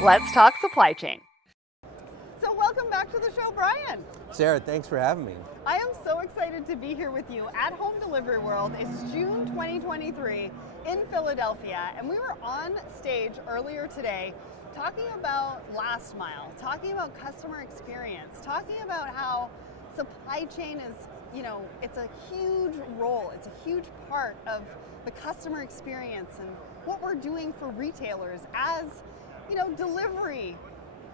Let's talk supply chain. So welcome back to the show, Brian. Sarah, thanks for having me. I am so excited to be here with you at Home Delivery World. It's June 2023 in Philadelphia, and we were on stage earlier today talking about last mile, talking about customer experience, talking about how supply chain is, it's a huge role, it's a huge part of the customer experience and what we're doing for retailers as, delivery,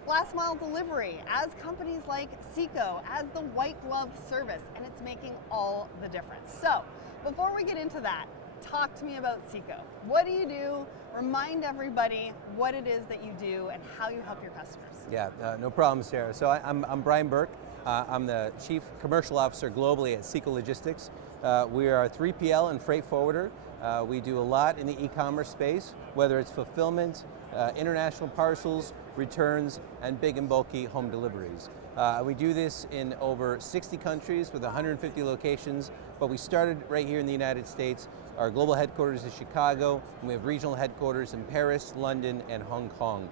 last mile delivery, as companies like SEKO, as the white glove service, and it's making all the difference. So before we get into that, talk to me about SEKO. What do you do? Remind everybody what it is that you do and how you help your customers. Yeah, no problem, Sarah. So I'm Brian Burke. I'm the Chief Commercial Officer globally at SEKO Logistics. We are a 3PL and freight forwarder. We do a lot in the e-commerce space, whether it's fulfillment, international parcels, returns, and big and bulky home deliveries. We do this in over 60 countries with 150 locations, but we started right here in the United States. Our global headquarters is Chicago, and we have regional headquarters in Paris, London, and Hong Kong.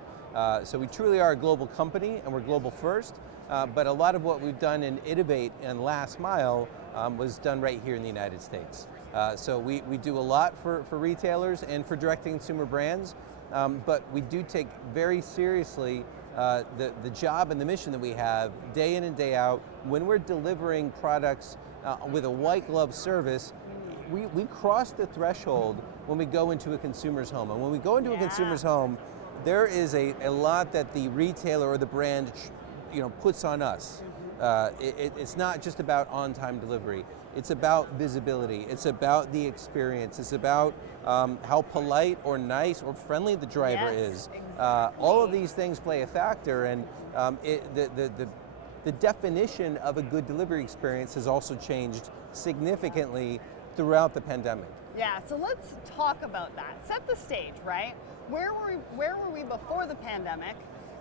So we truly are a global company, and we're global first, but a lot of what we've done in Innovate and Last Mile was done right here in the United States. So we do a lot for retailers and for direct-to-consumer brands, but we do take very seriously the job and the mission that we have day in and day out. When we're delivering products with a white glove service, we cross the threshold when we go into a consumer's home. And when we go into a consumer's home, there is a lot that the retailer or the brand puts on us. It's not just about on-time delivery. It's about visibility. It's about the experience. It's about how polite or nice or friendly the driver is. Exactly. All of these things play a factor, and the definition of a good delivery experience has also changed significantly throughout the pandemic. Yeah, so let's talk about that. Set the stage, right? Where were we before the pandemic,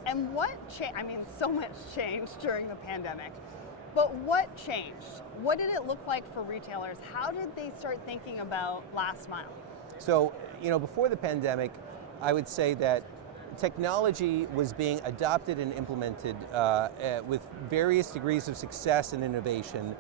and what changed? I mean, so much changed during the pandemic. But what changed? What did it look like for retailers? How did they start thinking about last mile? So, before the pandemic, I would say that technology was being adopted and implemented with various degrees of success and innovation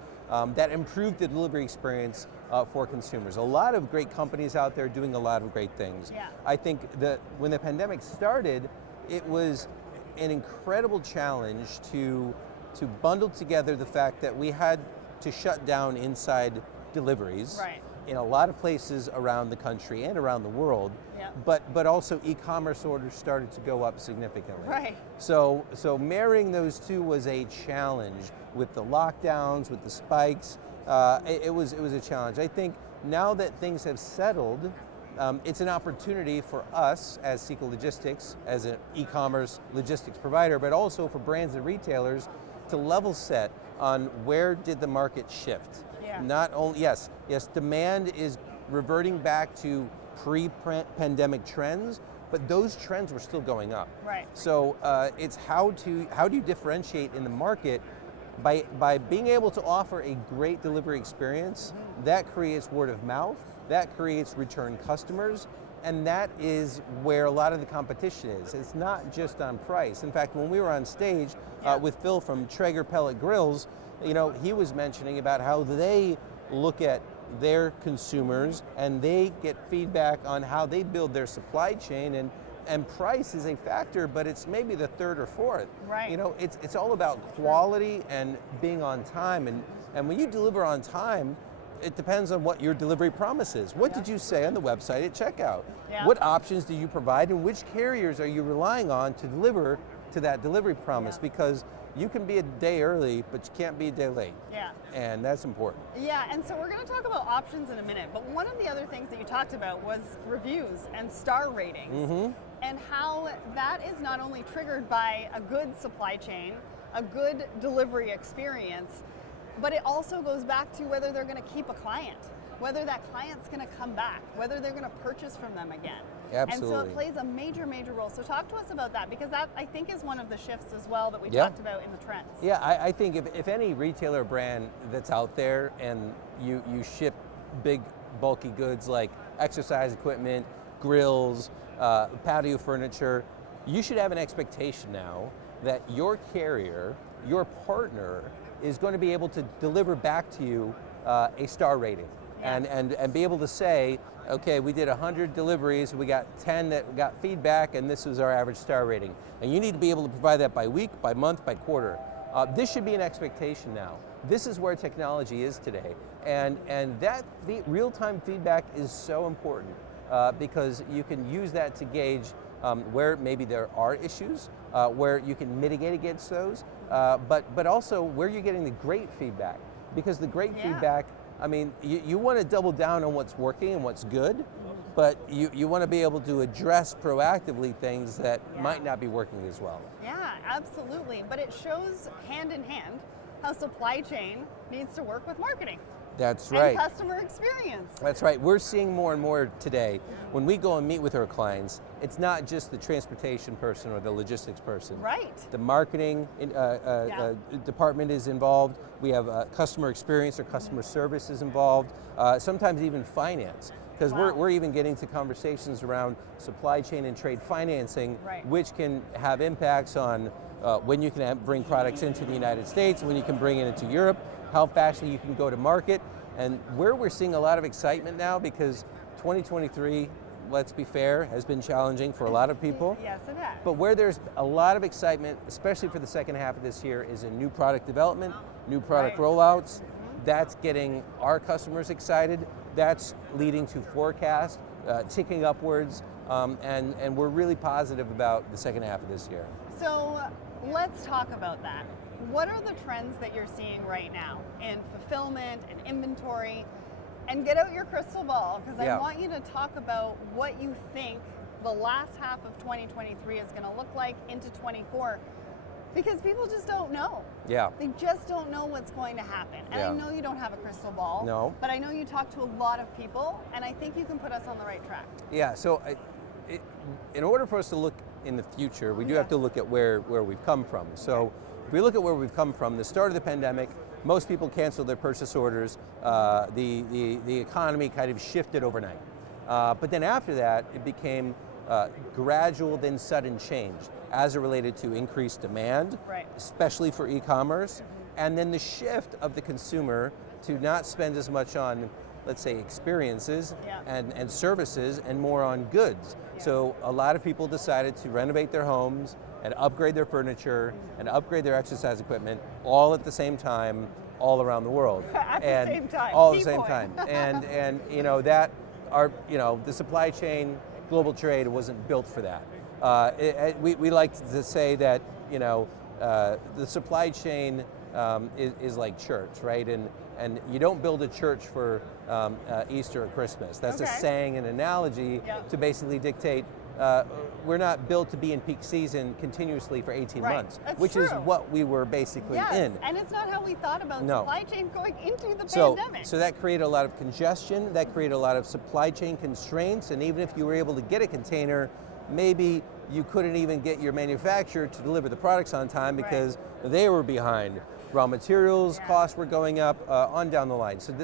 that improved the delivery experience for consumers. A lot of great companies out there doing a lot of great things. Yeah. I think that when the pandemic started, it was an incredible challenge to bundle together the fact that we had to shut down inside deliveries in a lot of places around the country and around the world, but also e-commerce orders started to go up significantly. Right. So marrying those two was a challenge with the lockdowns, with the spikes. It was a challenge. I think now that things have settled, it's an opportunity for us as SEKO Logistics, as an e-commerce logistics provider, but also for brands and retailers to level set on where did the market shift. Yeah. Not only, yes, demand is reverting back to pre-pandemic trends, but those trends were still going up. Right. So it's how do you differentiate in the market by being able to offer a great delivery experience. That creates word of mouth, that creates return customers, and that is where a lot of the competition is. It's not just on price. In fact, when we were on stage with Phil from Traeger Pellet Grills, he was mentioning about how they look at their consumers and they get feedback on how they build their supply chain, and price is a factor, but it's maybe the third or fourth. Right. It's all about quality and being on time, and when you deliver on time, it depends on what your delivery promise is. What did you say on the website at checkout? Yeah. What options do you provide, and which carriers are you relying on to deliver to that delivery promise? Because you can be a day early, but you can't be a day late. Yeah. And that's important. Yeah, and so we're going to talk about options in a minute, but one of the other things that you talked about was reviews and star ratings, and how that is not only triggered by a good supply chain, a good delivery experience, but it also goes back to whether they're going to keep a client, whether that client's going to come back, whether they're going to purchase from them again. Absolutely. And so it plays a major, major role. So talk to us about that, because that, I think, is one of the shifts as well that we talked about in the trends. Yeah, I think if any retailer brand that's out there and you ship big, bulky goods like exercise equipment, grills, patio furniture, you should have an expectation now that your carrier, your partner, is going to be able to deliver back to you a star rating. Yeah. And be able to say, okay, we did 100 deliveries, we got 10 that got feedback, and this is our average star rating. And you need to be able to provide that by week, by month, by quarter. This should be an expectation now. This is where technology is today. And that real-time feedback is so important because you can use that to gauge where maybe there are issues, where you can mitigate against those, but also where you're getting the great feedback. Because the great feedback, I mean, you want to double down on what's working and what's good, but you want to be able to address proactively things that might not be working as well. Yeah, absolutely. But it shows hand in hand how supply chain needs to work with marketing. That's right. And customer experience. That's right. We're seeing more and more today. When we go and meet with our clients, it's not just the transportation person or the logistics person. Right. The marketing department is involved. We have customer experience or customer service is involved. Sometimes even finance. Because we're even getting to conversations around supply chain and trade financing, which can have impacts on when you can bring products into the United States, when you can bring it into Europe, how fast you can go to market, and where we're seeing a lot of excitement now, because 2023, let's be fair, has been challenging for a lot of people. Yes, it has. But where there's a lot of excitement, especially for the second half of this year, is in new product development, new product rollouts. That's getting our customers excited. That's leading to forecast, ticking upwards, and we're really positive about the second half of this year. So let's talk about that. What are the trends that you're seeing right now in fulfillment and inventory? And get out your crystal ball, because I want you to talk about what you think the last half of 2023 is going to look like into 24. Because people just don't know. Yeah. They just don't know what's going to happen. And I know you don't have a crystal ball. No. But I know you talk to a lot of people, and I think you can put us on the right track. Yeah, so in order for us to look in the future, we do have to look at where we've come from. So if we look at where we've come from, the start of the pandemic, most people canceled their purchase orders. The economy kind of shifted overnight. But then after that, it became gradual, then sudden change as it related to increased demand, especially for e-commerce, and then the shift of the consumer to not spend as much on, let's say, experiences and services and more on goods. So a lot of people decided to renovate their homes and upgrade their furniture and upgrade their exercise equipment all at the same time, all around the world. At the same time. All at the same time. And you know, that the supply chain, global trade wasn't built for that. We like to say that, you know, the supply chain is like church, right? And you don't build a church for Easter or Christmas. That's a saying, an analogy to basically dictate we're not built to be in peak season continuously for 18 months, which is what we were basically in. And it's not how we thought about supply chain going into the pandemic. So that created a lot of congestion, that created a lot of supply chain constraints, and even if you were able to get a container, maybe you couldn't even get your manufacturer to deliver the products on time because they were behind. Raw materials costs were going up, on down the line. So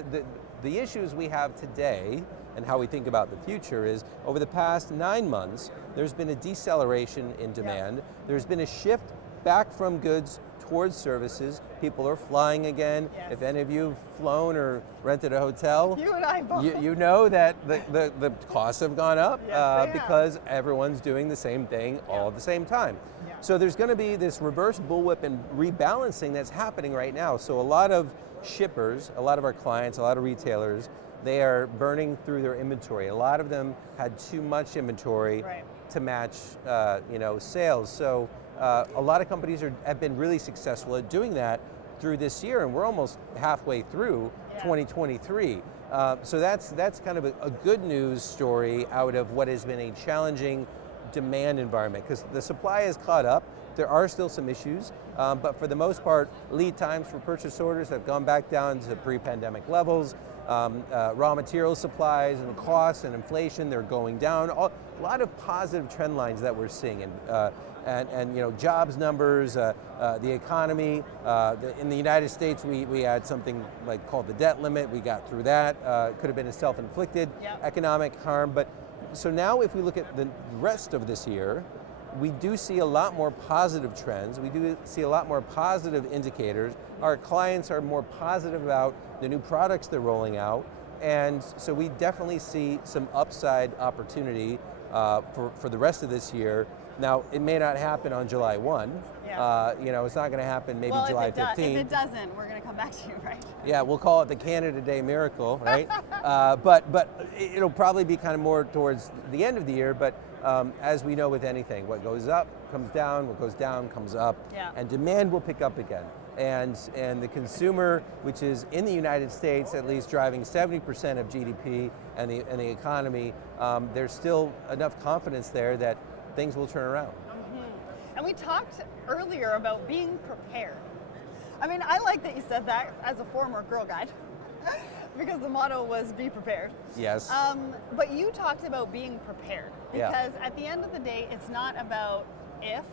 the issues we have today and how we think about the future is, over the past 9 months, there's been a deceleration in demand. There's been a shift back from goods towards services. People are flying again. If any of you have flown or rented a hotel, you and I both. You know that the costs have gone up because everyone's doing the same thing all at the same time. So there's going to be this reverse bullwhip and rebalancing that's happening right now. So a lot of shippers, a lot of our clients, a lot of retailers, they are burning through their inventory. A lot of them had too much inventory to match sales. So a lot of companies have been really successful at doing that through this year, and we're almost halfway through 2023. So that's kind of a good news story out of what has been a challenging demand environment, because the supply has caught up. There are still some issues, but for the most part, lead times for purchase orders have gone back down to pre-pandemic levels. Raw material supplies and costs and inflation, they're going down. A lot of positive trend lines that we're seeing, and you know, jobs numbers, the economy. In the United States, we had something like called the debt limit. We got through that. Could have been a self-inflicted economic harm. But so now, if we look at the rest of this year, we do see a lot more positive trends. We do see a lot more positive indicators. Our clients are more positive about the new products they're rolling out. And so we definitely see some upside opportunity for the rest of this year. Now, it may not happen on July 1. Yeah. It's not going to happen maybe well, July if 15th. If it doesn't, we're going to come back to you, right? Yeah, we'll call it the Canada Day miracle, right? But it'll probably be kind of more towards the end of the year. But as we know with anything, what goes up comes down, what goes down comes up, Yeah. and demand will pick up again. And the consumer, which is in the United States at least driving 70% of GDP and the economy, there's still enough confidence there that things will turn around. And we talked earlier about being prepared. I mean, I like that you said that as a former Girl Guide, because the motto was be prepared. Yes. But you talked about being prepared, Yeah. because at the end of the day, it's not about if,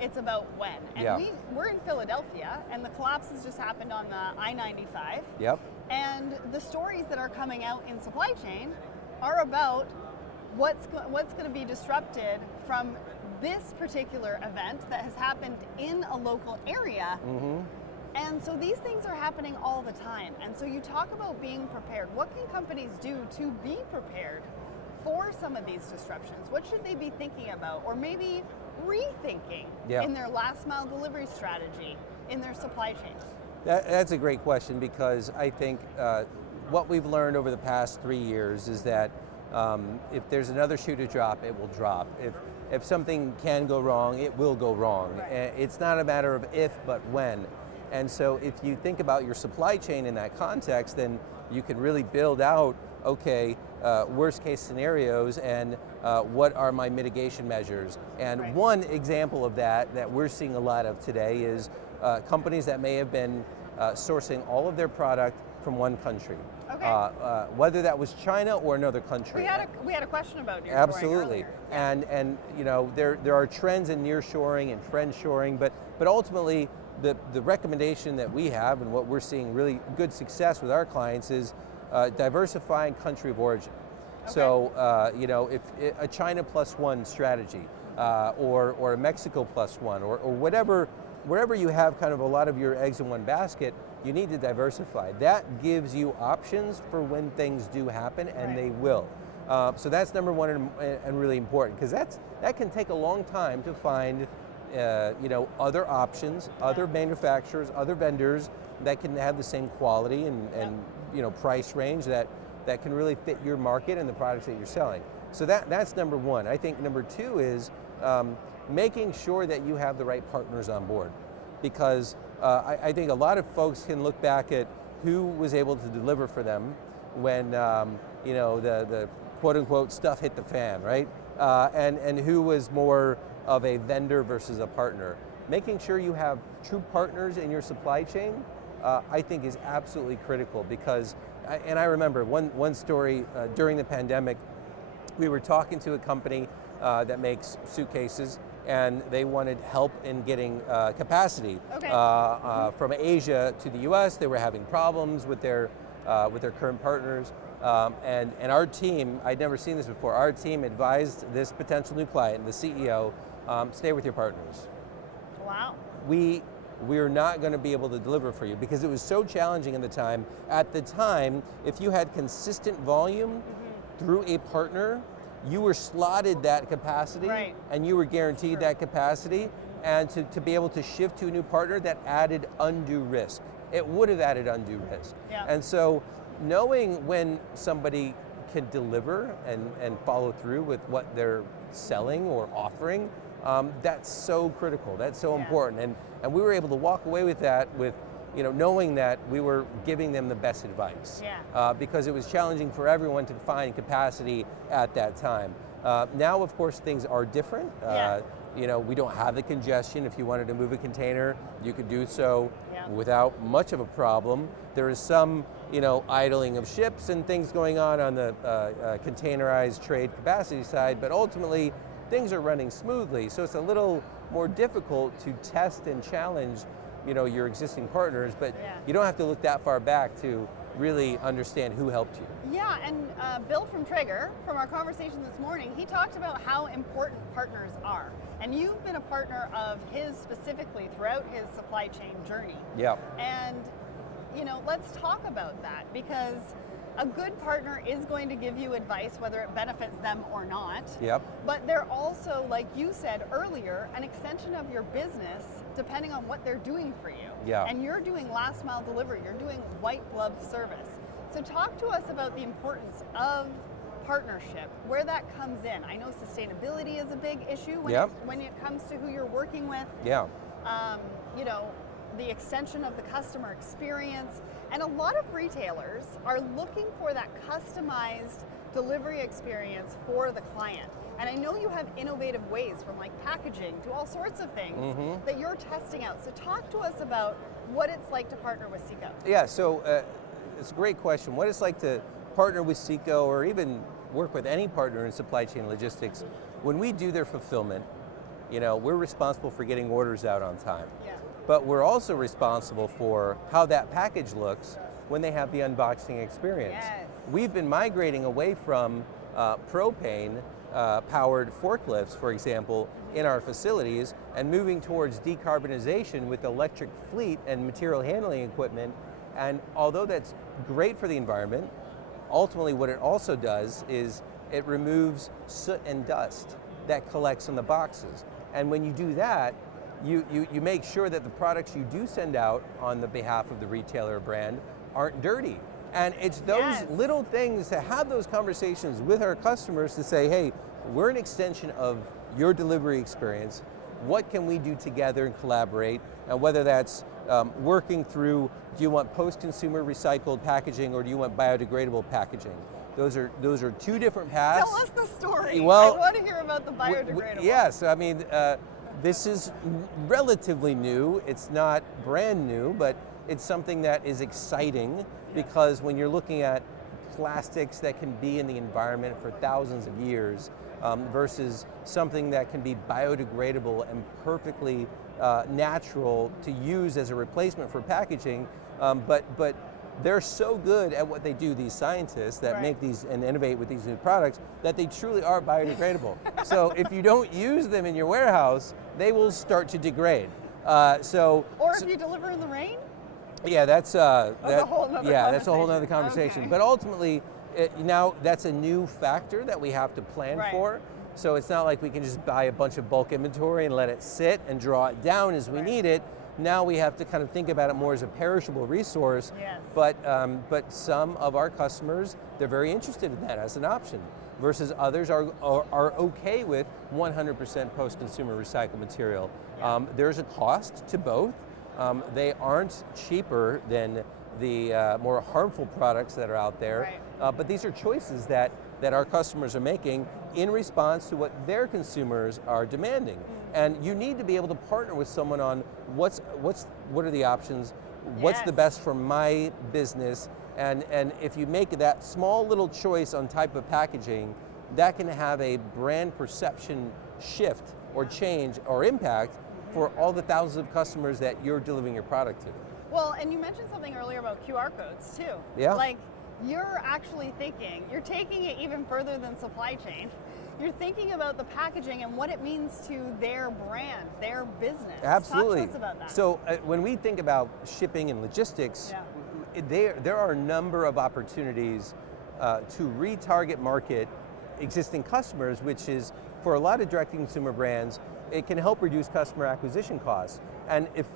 it's about when. And Yeah. we're in Philadelphia, and the collapse has just happened on the I-95. Yep. And the stories that are coming out in supply chain are about what's going to be disrupted from this particular event that has happened in a local area. Mm-hmm. And so these things are happening all the time. And so you talk about being prepared. What can companies do to be prepared for some of these disruptions? What should they be thinking about, or maybe rethinking in their last mile delivery strategy, in their supply chains? That's a great question, because I think what we've learned over the past 3 years is that if there's another shoe to drop, it will drop. If something can go wrong, it will go wrong. Right. It's not a matter of if, but when. And so if you think about your supply chain in that context, then you can really build out, okay, worst case scenarios, and what are my mitigation measures? And Right. one example of that we're seeing a lot of today is companies that may have been sourcing all of their product from one country. Okay. Whether that was China or another country. We had a question about your Absolutely. earlier. And there are trends in nearshoring and friendshoring, but ultimately the recommendation that we have, and what we're seeing really good success with our clients, is diversifying country of origin. Okay. So if a China plus one strategy, or a Mexico plus one, or wherever you have kind of a lot of your eggs in one basket, you need to diversify. That gives you options for when things do happen, and Right. they will. So that's number one, and really important, because that can take a long time to find other options, other manufacturers, other vendors that can have the same quality and price range that can really fit your market and the products that you're selling. So that's number one. I think number two is making sure that you have the right partners on board, because I think a lot of folks can look back at who was able to deliver for them when the quote unquote stuff hit the fan, right? And who was more of a vendor versus a partner. Making sure you have true partners in your supply chain, I think, is absolutely critical, because, and I remember one story during the pandemic. We were talking to a company that makes suitcases, and they wanted help in getting capacity from Asia to the US. They were having problems with their current partners. And our team, I'd never seen this before, our team advised this potential new client, the CEO, stay with your partners. Wow. We're not going to be able to deliver for you, because it was so challenging in the time. At the time, if you had consistent volume through a partner, you were slotted that capacity, Right. and you were guaranteed that capacity, and to be able to shift to a new partner, that added undue risk. It would have added undue risk. Yeah. And so knowing when somebody can deliver and follow through with what they're selling or offering, that's so critical, that's so important. And we were able to walk away with that, with knowing that we were giving them the best advice. Because it was challenging for everyone to find capacity at that time. Now, of course, things are different. We don't have the congestion. If you wanted to move a container, you could do so without much of a problem. There is some, idling of ships and things going on the containerized trade capacity side, but ultimately things are running smoothly. So it's a little more difficult to test and challenge, your existing partners, but you don't have to look that far back to really understand who helped you. Yeah, and Bill from Traeger, from our conversation this morning, he talked about how important partners are. And you've been a partner of his specifically throughout his supply chain journey. Yeah. And, let's talk about that, because a good partner is going to give you advice, whether it benefits them or not. Yep. But they're also, like you said earlier, an extension of your business, depending on what they're doing for you. Yeah. And you're doing last mile delivery, you're doing white glove service. So talk to us about the importance of partnership, where that comes in. I know sustainability is a big issue when it comes to who you're working with. Yeah. The extension of the customer experience. And a lot of retailers are looking for that customized delivery experience for the client. And I know you have innovative ways, from like packaging to all sorts of things that you're testing out. So talk to us about what it's like to partner with SEKO. Yeah, so it's a great question. What it's like to partner with SEKO, or even work with any partner in supply chain logistics. When we do their fulfillment, we're responsible for getting orders out on time. Yeah. But we're also responsible for how that package looks when they have the unboxing experience. Yes. We've been migrating away from propane powered forklifts, for example, in our facilities, and moving towards decarbonization with electric fleet and material handling equipment. And although that's great for the environment, ultimately what it also does is it removes soot and dust that collects on the boxes. And when you do that, you make sure that the products you do send out on the behalf of the retailer or brand aren't dirty. And it's those little things, to have those conversations with our customers to say, hey, we're an extension of your delivery experience. What can we do together and collaborate? And whether that's working through, do you want post-consumer recycled packaging or do you want biodegradable packaging? Those are two different paths. Tell us the story. Well, I want to hear about the biodegradable. Yes, I mean, this is relatively new. It's not brand new, but it's something that is exciting, because when you're looking at plastics that can be in the environment for thousands of years versus something that can be biodegradable and perfectly natural to use as a replacement for packaging, but they're so good at what they do, these scientists that make these and innovate with these new products, that they truly are biodegradable. So if you don't use them in your warehouse, they will start to degrade. Or if you deliver in the rain? Yeah, that's a whole nother conversation. Okay. But ultimately, now that's a new factor that we have to plan for. So it's not like we can just buy a bunch of bulk inventory and let it sit and draw it down as we need it. Now we have to kind of think about it more as a perishable resource. Yes. But some of our customers, they're very interested in that as an option, versus others are okay with 100% post-consumer recycled material. There's a cost to both. They aren't cheaper than the more harmful products that are out there, but these are choices that our customers are making in response to what their consumers are demanding. And you need to be able to partner with someone on what are the options, what's the best for my business, and if you make that small little choice on type of packaging, that can have a brand perception shift or change or impact for all the thousands of customers that you're delivering your product to. Well, and you mentioned something earlier about QR codes too. Yeah. Like, you're actually you're taking it even further than supply chain. You're thinking about the packaging and what it means to their brand, their business. Absolutely. Talk to us about that. So when we think about shipping and logistics, there are a number of opportunities to retarget market existing customers, which is, for a lot of direct-to-consumer brands, it can help reduce customer acquisition costs. And if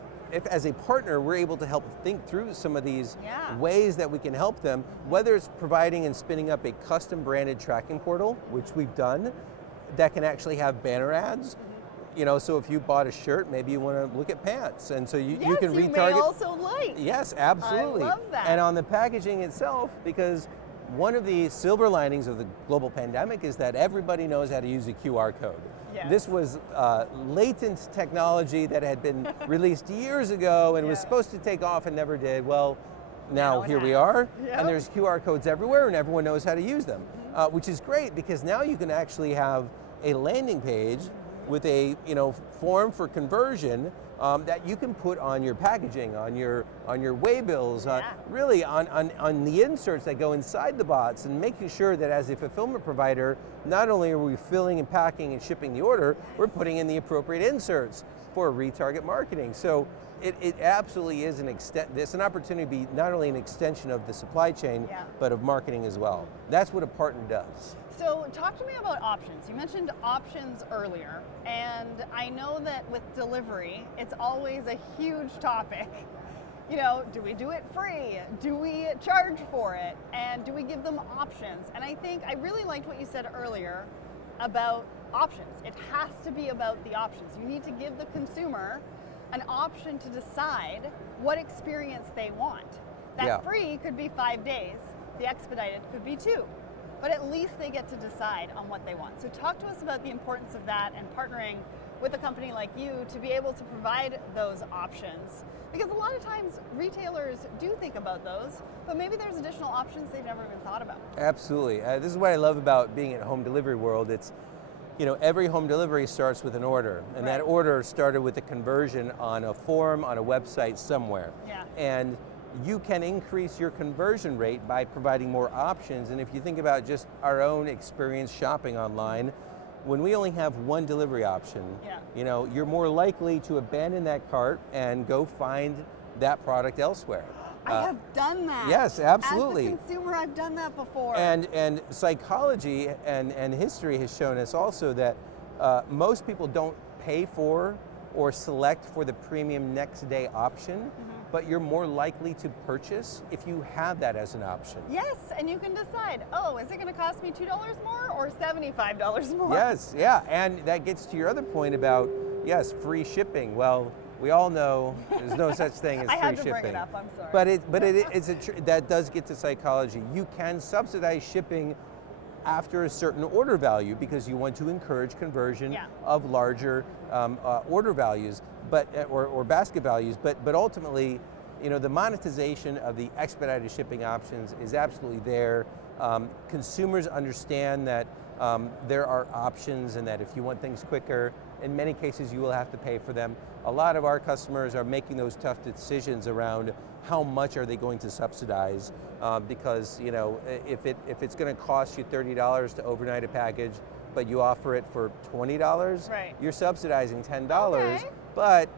as a partner, we're able to help think through some of these ways that we can help them, whether it's providing and spinning up a custom branded tracking portal, which we've done, that can actually have banner ads. So if you bought a shirt, maybe you want to look at pants, and so you can retarget. May also like. Yes, absolutely. I love that. And on the packaging itself, because one of the silver linings of the global pandemic is that everybody knows how to use a QR code. Yes. This was latent technology that had been released years ago and was supposed to take off and never did. Well, now here we are, and there's QR codes everywhere, and everyone knows how to use them, which is great, because now you can actually have a landing page with a form for conversion that you can put on your packaging, on your way bills, Yeah. really on the inserts that go inside the bots, and making sure that as a fulfillment provider, not only are we filling and packing and shipping the order, we're putting in the appropriate inserts for retarget marketing. So it absolutely is it's an opportunity to be not only an extension of the supply chain, Yeah. but of marketing as well. That's what a partner does. So talk to me about options. You mentioned options earlier, and I know that with delivery, it's always a huge topic. You know, do we do it free? Do we charge for it? And do we give them options? And I think I really liked what you said earlier about options. It has to be about the options. You need to give the consumer an option to decide what experience they want. That Yeah. free could be 5 days, the expedited could be 2. But at least they get to decide on what they want. So talk to us about the importance of that and partnering with a company like you to be able to provide those options. Because a lot of times retailers do think about those, but maybe there's additional options they've never even thought about. Absolutely. This is what I love about being in home delivery world. It's, every home delivery starts with an order, and that Right. order started with a conversion on a form, on a website somewhere. Yeah. And you can increase your conversion rate by providing more options. And if you think about just our own experience shopping online, when we only have one delivery option, Yeah. you're more likely to abandon that cart and go find that product elsewhere. I have done that. Yes, absolutely. As a consumer, I've done that before. And psychology and history has shown us also that most people don't pay for or select for the premium next day option, but you're more likely to purchase if you have that as an option. Yes, and you can decide, is it going to cost me $2 more or $75 more? Yes, yeah, and that gets to your other point about, yes, free shipping. Well, we all know there's no such thing as I free had to shipping. bring it up, I'm sorry. But that does get to psychology. You can subsidize shipping after a certain order value because you want to encourage conversion Yeah. of larger order values, or basket values. But ultimately, the monetization of the expedited shipping options is absolutely there. Consumers understand that there are options, and that if you want things quicker, in many cases you will have to pay for them. A lot of our customers are making those tough decisions around how much are they going to subsidize, because if it's going to cost you $30 to overnight a package, but you offer it for $20, Right. you're subsidizing $10, Okay. but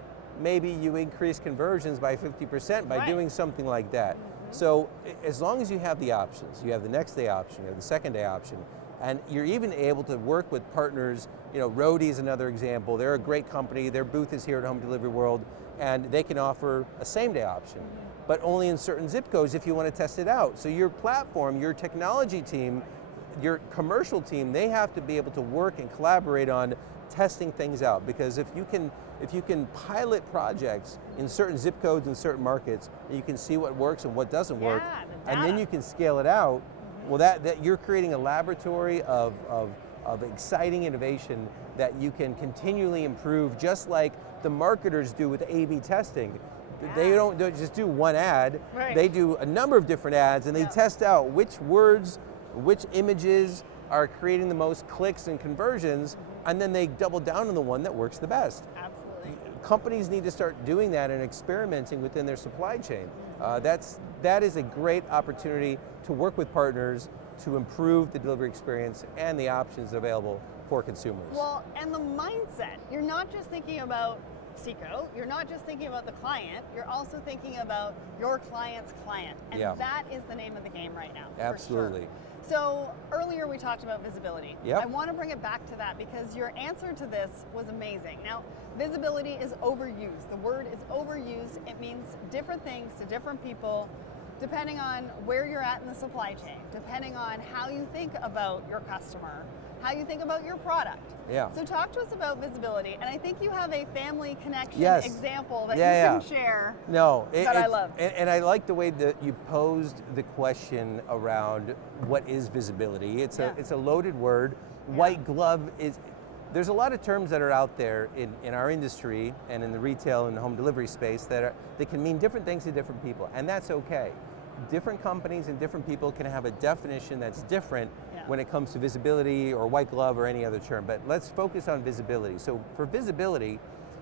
maybe you increase conversions by 50% by Right. doing something like that. So as long as you have the options, you have the next day option, you have the second day option, and you're even able to work with partners. Roadie's another example. They're a great company. Their booth is here at Home Delivery World, and they can offer a same day option, but only in certain zip codes if you want to test it out. So your platform, your technology team, your commercial team, they have to be able to work and collaborate on testing things out, because if you can pilot projects in certain zip codes and certain markets, and you can see what works and what doesn't work, the and then data. you can scale it out, well, that you're creating a laboratory of exciting innovation that you can continually improve, just like the marketers do with A/B testing. They don't just do one ad, Right. they do a number of different ads, and they Yeah. test out which words, which images are creating the most clicks and conversions, and then they double down on the one that works the best. Absolutely. Companies need to start doing that and experimenting within their supply chain. That is a great opportunity to work with partners to improve the delivery experience and the options available for consumers. Well, and the mindset, you're not just thinking about SEKO, you're not just thinking about the client, you're also thinking about your client's client. And Yeah. that is the name of the game right now. for Absolutely. sure. So earlier we talked about visibility. Yep. I want to bring it back to that because your answer to this was amazing. Now, visibility is overused. The word is overused. It means different things to different people depending on where you're at in the supply chain, depending on how you think about your customer, how you think about your product. Yeah. So talk to us about visibility, and I think you have a family connection Yes. example that Yeah, you can share. No, that I love. And I like the way that you posed the question around what is visibility. It's Yeah. a loaded word. White glove is. There's a lot of terms that are out there in our industry and in the retail and home delivery space that can mean different things to different people, and that's okay. Different companies and different people can have a definition that's different when it comes to visibility or white glove or any other term, but let's focus on visibility. So for visibility,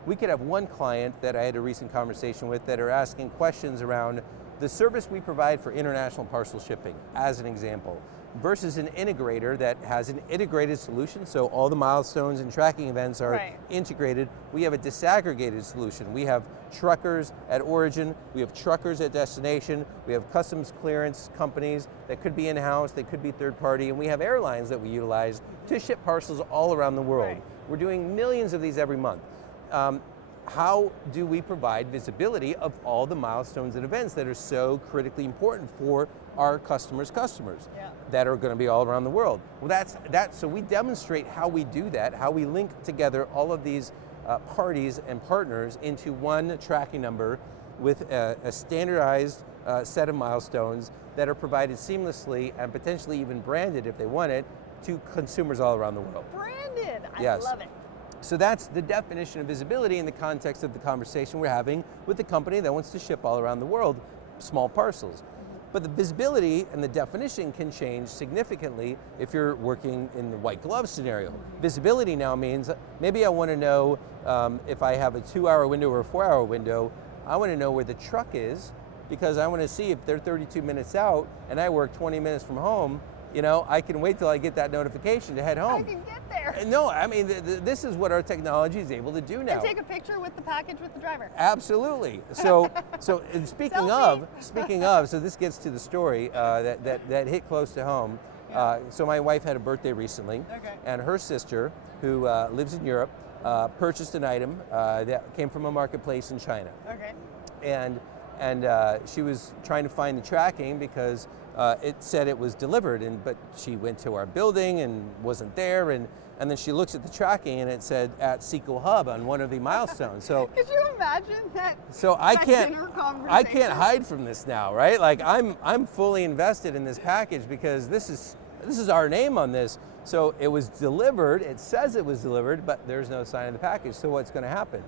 we could have one client that I had a recent conversation with that are asking questions around the service we provide for international parcel shipping, as an example, versus an integrator that has an integrated solution, so all the milestones and tracking events are integrated. We have a disaggregated solution. We have truckers at origin, we have truckers at destination, we have customs clearance companies that could be in-house, they could be third party, and we have airlines that we utilize to ship parcels all around the world. We're doing millions of these every month. How do we provide visibility of all the milestones and events that are so critically important for our customers' customers that are going to be all around the world? Well, so we demonstrate how we do that, how we link together all of these parties and partners into one tracking number with a standardized set of milestones that are provided seamlessly and potentially even branded, if they want it, to consumers all around the world. Branded, I love it. So that's the definition of visibility in the context of the conversation we're having with the company that wants to ship all around the world small parcels. But the visibility and the definition can change significantly if you're working in the white glove scenario. Visibility now means maybe I want to know if I have a 2-hour window or a 4-hour window, I want to know where the truck is, because I want to see if they're 32 minutes out and I work 20 minutes from home. You know, I can wait till I get that notification to head home. I can get there. No, I mean, this is what our technology is able to do now. And take a picture with the package with the driver. Absolutely. So and speaking of, so this gets to the story that hit close to home. So my wife had a birthday recently, and her sister, who lives in Europe, purchased an item that came from a marketplace in China. And she was trying to find the tracking because it said it was delivered, but she went to our building and wasn't there, and then she looks at the tracking and it said at SEKO Hub on one of the milestones. So could you imagine that? So I can't hide from this now, right? Like I'm fully invested in this package because this is our name on this. So it was delivered. It says it was delivered, but there's no sign of the package. So what's going to happen?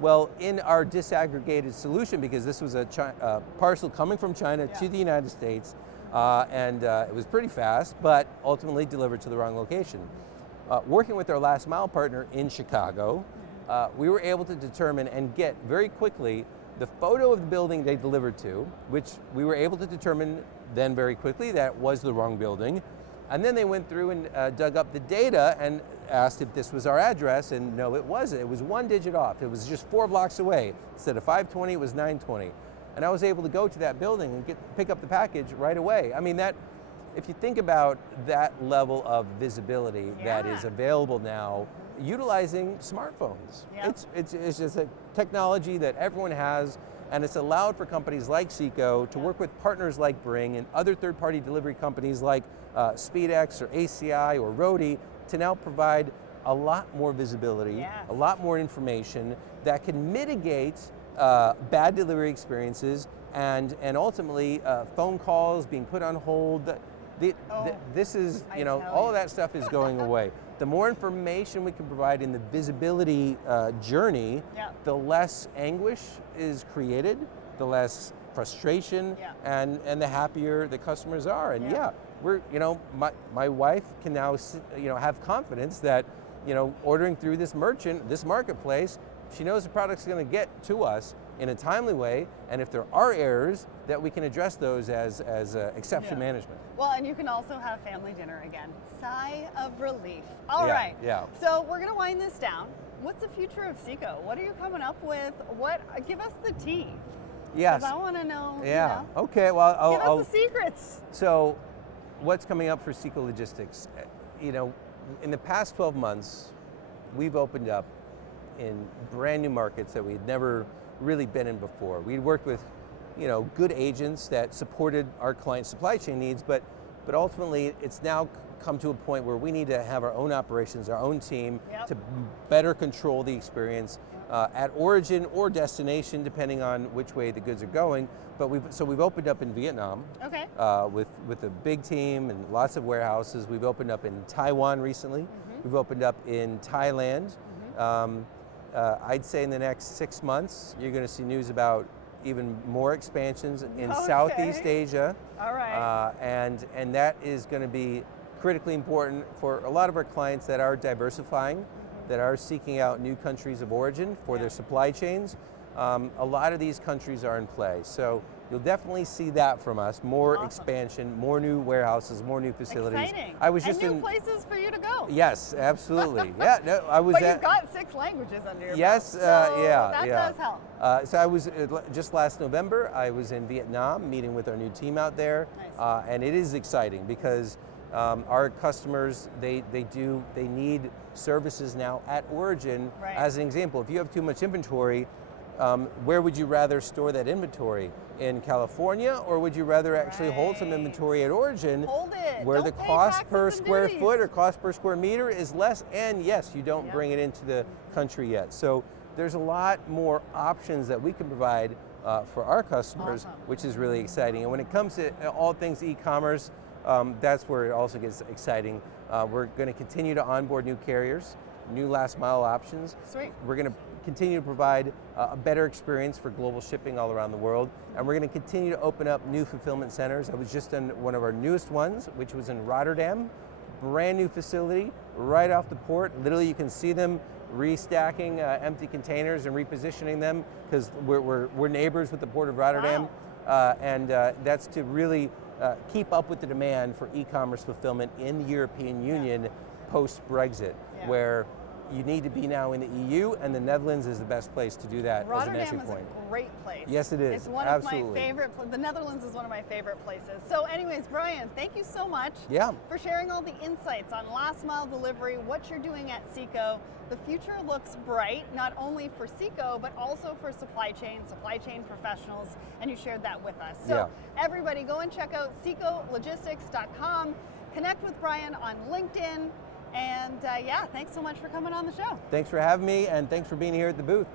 Well, in our disaggregated solution, because this was a parcel coming from China to the United States, and it was pretty fast, but ultimately delivered to the wrong location. Working with our last mile partner in Chicago, we were able to determine and get very quickly the photo of the building they delivered to, which we were able to determine then very quickly that was the wrong building. And then they went through and dug up the data and asked if this was our address, and no, it wasn't. It was one digit off. It was just 4 blocks away. Instead of 520, it was 920. And I was able to go to that building and pick up the package right away. I mean, if you think about that level of visibility that is available now, utilizing smartphones. It's just a technology that everyone has, and it's allowed for companies like SEKO to work with partners like Bring and other third-party delivery companies like SpeedX or ACI or Roadie to now provide a lot more visibility, a lot more information that can mitigate bad delivery experiences and ultimately phone calls being put on hold. This is, all of that stuff is going away. The more information we can provide in the visibility journey, the less anguish is created, the less frustration, and the happier the customers are. And we're, my wife can now, have confidence that, ordering through this merchant, this marketplace, she knows the product's going to get to us in a timely way, and if there are errors, that we can address those as exception management. Well, and you can also have family dinner again. Sigh of relief. All right. So we're going to wind this down. What's the future of SEKO? What are you coming up with? Give us the tea. Yes. Because I want to know. Okay. Well, give us the secrets. So, what's coming up for SEKO Logistics? In the past 12 months, we've opened up in brand new markets that we'd never really been in before. We'd worked with, good agents that supported our client supply chain needs, but ultimately it's now come to a point where we need to have our own operations, our own team to better control the experience at origin or destination, depending on which way the goods are going. But we've opened up in Vietnam with a big team and lots of warehouses. We've opened up in Taiwan recently. We've opened up in Thailand. I'd say in the next 6 months, you're going to see news about even more expansions in Southeast Asia. All right. And that is going to be critically important for a lot of our clients that are diversifying that are seeking out new countries of origin for their supply chains. A lot of these countries are in play. So you'll definitely see that from us, more expansion, more new warehouses, more new facilities. Exciting. I was and just new in places for you to go. Yes, absolutely. Yeah, no, I was But at, you've got 6 languages under your yes, belt, so yeah, that yeah. does help. So I was just last November. I was in Vietnam meeting with our new team out there, Nice. and it is exciting because our customers they need services now at origin. Right. As an example, if you have too much inventory, where would you rather store that inventory? In California, or would you rather actually hold some inventory at origin? Hold it. Where Don't the pay cost taxes per and square duties. foot or cost per square meter is less, and yes, you don't Yep. bring it into the country yet. So there's a lot more options that we can provide for our customers, Awesome. which is really exciting. And when it comes to all things e-commerce, that's where it also gets exciting. We're going to continue to onboard new carriers, new last mile options. Sweet. We're going to continue to provide a better experience for global shipping all around the world, and we're going to continue to open up new fulfillment centers. I was just in one of our newest ones, which was in Rotterdam, brand new facility right off the port. Literally, you can see them restacking empty containers and repositioning them because we're neighbors with the port of Rotterdam. Wow. And that's to really keep up with the demand for e-commerce fulfillment in the European Union post-Brexit, where you need to be now in the EU, and the Netherlands is the best place to do that as an entry Rotterdam is point. a great place. Yes, it is. It's one Absolutely. of my favorite. The Netherlands is one of my favorite places. So, anyways, Brian, thank you so much for sharing all the insights on last mile delivery, what you're doing at SEKO. The future looks bright, not only for SEKO, but also for supply chain professionals, and you shared that with us. So, everybody, go and check out sekologistics.com. Connect with Brian on LinkedIn. And thanks so much for coming on the show. Thanks for having me, and thanks for being here at the booth.